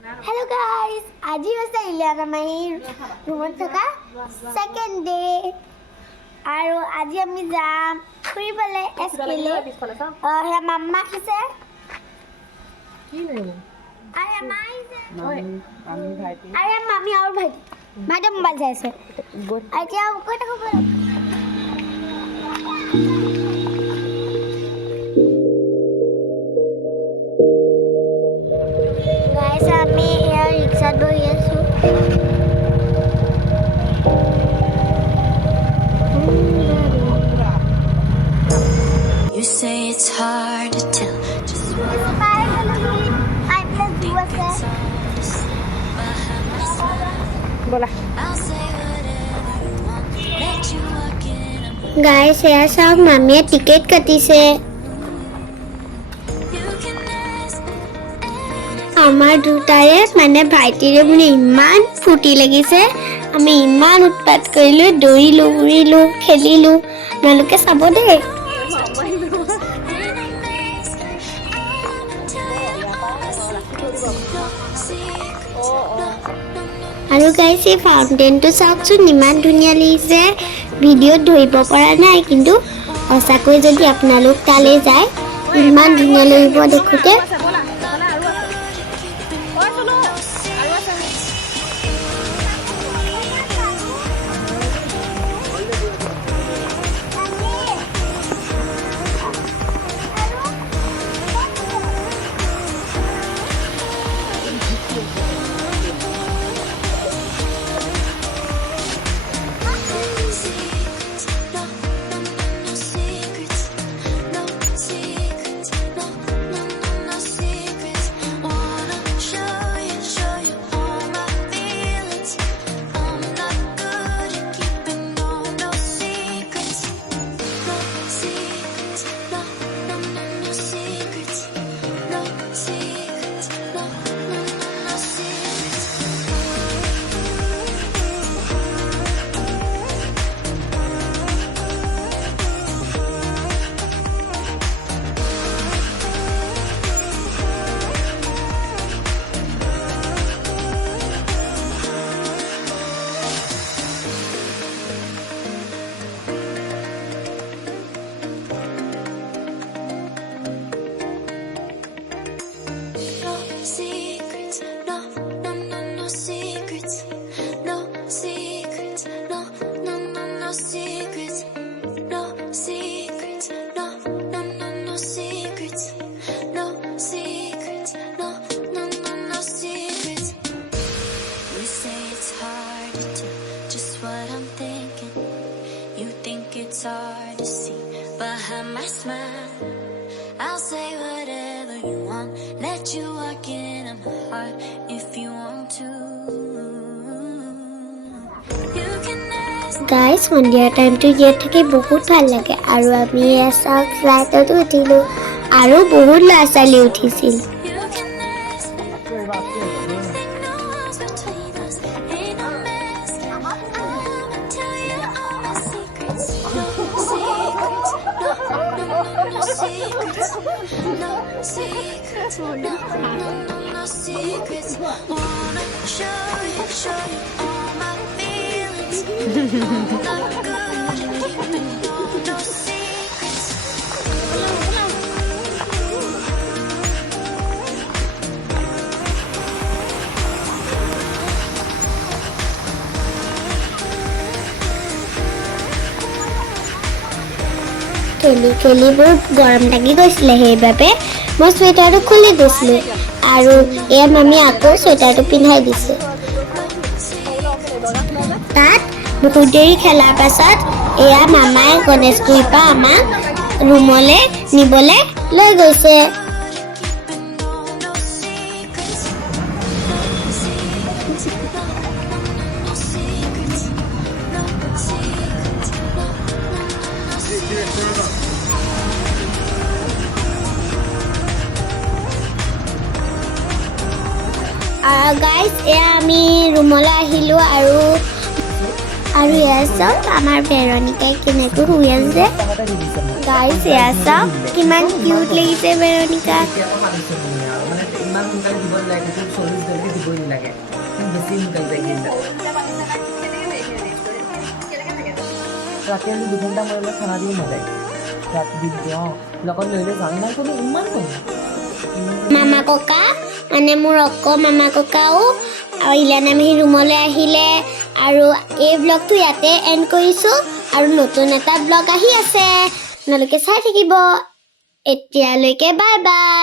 Hello guys, আজি হৈছে Ileana মাহীৰ ৰুমত থকা second day আৰু আজি আমি যাম ফুৰিবলৈ এস্কেলে হে মাম্মা আছে কি নাই আৰে মাই আমি ভাইটি আৰে মামি আৰু ভাইটি মাইটা মোবাইল চাই আছে এতিয়া কৈ থাকো You say it's hard to tell just what guys, here some mommy ticket katise আমার দুটারে মানে ভাইটিরে মনে ইমান ফুটি লাগিছে আমি ইমান উৎপাত কৰিলো দৌৰিলো উৰিলো খেলিলো নালুকে চাব দে আৰু গাইস এই ফাউন্টেনটো চাওকচোন ইমান ধুনীয়া লাগিছে ভিডিঅ'ত ধৰিব পৰা নাই কিন্তু সঁচাকৈ যদি আপোনালোক তালে যায় ইমান ধুনীয়া লাগিব দেখোতে it's hard to see behind my smile. I'll say whatever you want, let you walk in my heart if you want to. You can ask guys সন্ধিয়া টাইমটো ইয়াত থাকি বহুত ভাল লাগে আৰু আমি এসা ফ্লাইটত উঠিলো আৰু বহুত লাচালি উঠিছিল no secrets. Wanna show you all my feelings. Not good at keeping no secrets. খেলি বহুত গৰম লাগি গৈছিলে সেইবাবে মই সোয়েটাৰটো খুলি দিছিলো আৰু এয়া মামি আকৌ সোয়েটাৰটো পিন্ধাই দিছে তাত বহুত দেৰি খেলাৰ পাছত এয়া মামাই গণেশগুৰিৰ পৰা আমাক ৰুমলৈ নিবলৈ লৈ গৈছে guys আমি ৰুমলৈ আহিলো আৰু আৰু ইয়াৰ সব আমাৰ ভেৰনিকাই কেনেকৈ শুই আছে গাইস ইয়াৰ সব কিমান কিউট লাগিছে ভেৰনিকা 40 জলদি দিবই নালাগে বেছি সোনকালে যায় কিন্তু ৰাতি আমি 2 ঘণ্টা মূৰে খানা দিব নাযায় ৰাতি দিনটো লগত লৈ লৈ যাওঁ ইমান কোনো মামা ককা মানে মোৰ মামা ককাও আৰু ইলানা মাহী ৰুমলৈ আহিলে আৰু এই ব্লগটো ইয়াতে এণ্ড কৰিছোঁ আৰু নতুন এটা ব্লগ আহি আছে আপোনালোকে চাই থাকিব এতিয়ালৈকে বাই বাই